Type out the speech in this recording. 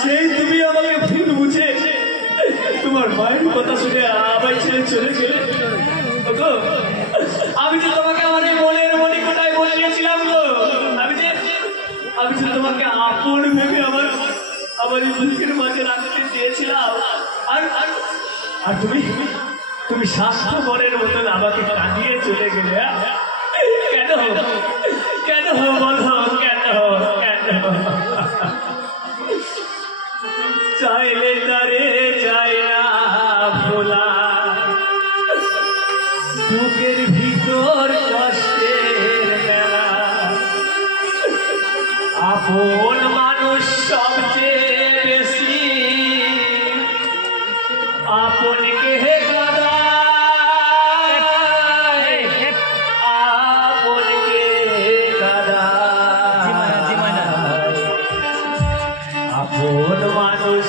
সেই তুমি আমাকে ভুল বুঝে তোমার মায়ের কথা শুনে আবার ছেড়ে চলে গেলে। আমি তো তোমাকে আমার মনের মণিকোঠায় বসিয়েছিলাম গো। আমি যে তোমাকে আপন ভেবে আমার বুকের মাঝে রাখতে চেয়েছিলাম। আর তুমি স্বাস্থ্য বরের মতন আমাকে কাঁদিয়ে চলে গেলে। কেন কেন বলো, কেন চাইলে তারে চাই না ভোলা, বুকের ভিতর কষ্টের মেলা। আপন মানুষ সবচেয়ে বেশি আপনকে আপন মানুষ